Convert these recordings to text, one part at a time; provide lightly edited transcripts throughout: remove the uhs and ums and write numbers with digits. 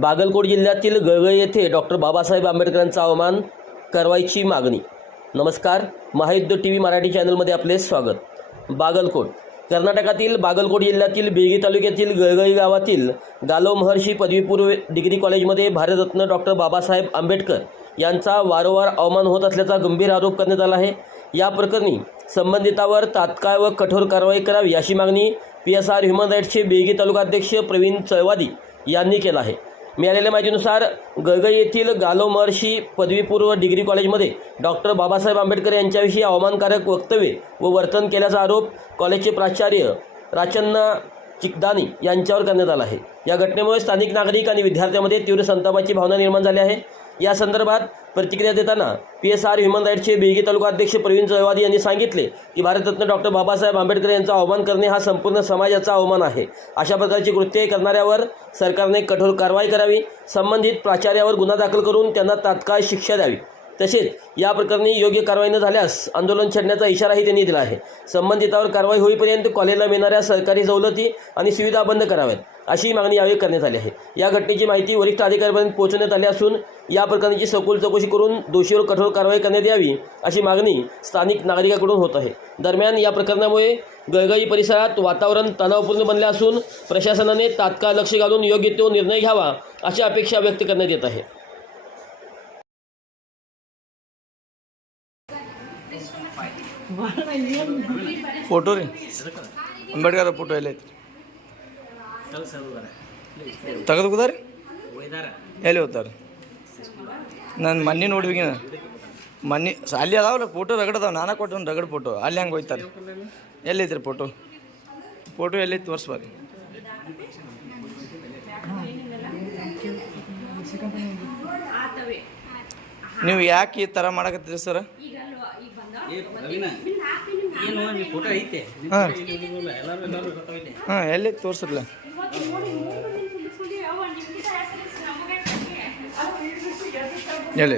बागलकोट जिल्ह्यातील गळगई येथे डॉक्टर बाबासाहेब आंबेडकरांचा अवमान कारवाईची मागणी। नमस्कार, महायुद्ध टीव्ही मराठी चॅनलमध्ये आपले स्वागत। बागलकोट कर्नाटकातील बागलकोट जिल्ह्यातील बेळगी तालुक्यातील गळगई गावातील गालो महर्षी पदवीपूर्व डिग्री कॉलेजमध्ये भारतरत्न डॉक्टर बाबासाहेब आंबेडकर यांचा वारंवार अवमान होत असल्याचा गंभीर आरोप करण्यात आला आहे। या प्रकरणी संबंधितांवर तात्काळ व कठोर कारवाई करावी अशी मागणी PSR ह्युमन राईट्सचे बेळगी तालुका अध्यक्ष प्रवीण चळवादी यांनी केला आहे। मिळालेल्या माहितीनुसार गळगई येथील गालो महर्षी पदवीपूर्व डिग्री कॉलेजमध्ये डॉक्टर बाबासाहेब आंबेडकर यांच्याविषयी अवमानकारक वक्तव्ये व वर्तन केल्याचा आरोप कॉलेजचे प्राचार्य राचन्ना चिकदानी यांच्यावर करण्यात आला आहे। या घटनेमुळे स्थानिक नागरिक आणि विद्यार्थ्यांमध्ये तीव्र संतापाची भावना निर्माण झाली आहे। या संदर्भात प्रतिक्रिया देताना PSR ह्युमन राईट्सचे बेळगी तालुका अध्यक्ष प्रवीण चळवादी यांनी सांगितले की भारतरत्न डॉक्टर बाबासाहेब आंबेडकर यांचा अवमान करणे हा संपूर्ण समाजाचा अवमान आहे। अशा प्रकारची कृत्ये करणाऱ्यावर सरकारने कठोर कारवाई करावी, संबंधित प्राचार्यावर गुन्हा दाखल करून त्यांना तात्काळ शिक्षा द्यावी। तसेच या प्रकरणी योग्य कारवाई न झाल्यास आंदोलन छेडण्याचा इशाराही त्यांनी दिला आहे। संबंधितांवर कारवाई होईपर्यंत कॉलेजला मिळणाऱ्या सरकारी सवलती आणि सुविधा बंद कराव्यात अशी मागणी यावेळी करण्यात आली आहे। या घटनेची माहिती वरिष्ठ अधिकाऱ्यांपर्यंत पोहोचवण्यात आली असून या प्रकरणाची सखोल चौकशी करून दोषीवर कठोर कारवाई करण्यात यावी अशी मागणी स्थानिक नागरिकांकडून होत आहे। दरम्यान या प्रकरणामुळे गळगई परिसरात वातावरण तणावपूर्ण बनले असून प्रशासनाने तात्काळ लक्ष घालून योग्य तो निर्णय घ्यावा अशी अपेक्षा व्यक्त करण्यात येत आहे। फोटो रे अंबेडकर फोटो ಎಲ್ಲ ತೆಗೆದುಕೋದಾರೆ ಎಲ್ಲಿ ಹೋಗ್ತಾರೆ? ನಾನು ಮೊನ್ನೆ ನೋಡ್ಬೇಕಿನ ಮೊನ್ನೆ ಅಲ್ಲಿ ಅದಾವಲ್ಲ ಫೋಟೋ ರಗಡದಾವ, ನಾನಾ ಕೊಟ್ಟು ಒಂದು ರಗಡ್ ಫೋಟೋ ಅಲ್ಲಿ ಹಂಗೆ ಹೋಯ್ತಾರೆ। ಎಲ್ಲೈತ್ರಿ ಫೋಟೋ? ಫೋಟೋ ಎಲ್ಲೈತಿ ತೋರಿಸ್ಬಾರಿ। ನೀವು ಯಾಕೆ ಈ ಥರ ಮಾಡಕತ್ತೀರಿ ಸರ್? ಹಾಂ ಎಲ್ಲೈತಿ ತೋರಿಸಿರ್ಲ? ಹೇಳಿ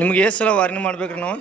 ನಿಮ್ಗೆ ಎಷ್ಟು ಸಲ ವಾರ್ನಿಂಗ್ ಮಾಡ್ಬೇಕ್ರಿ ನಾವು?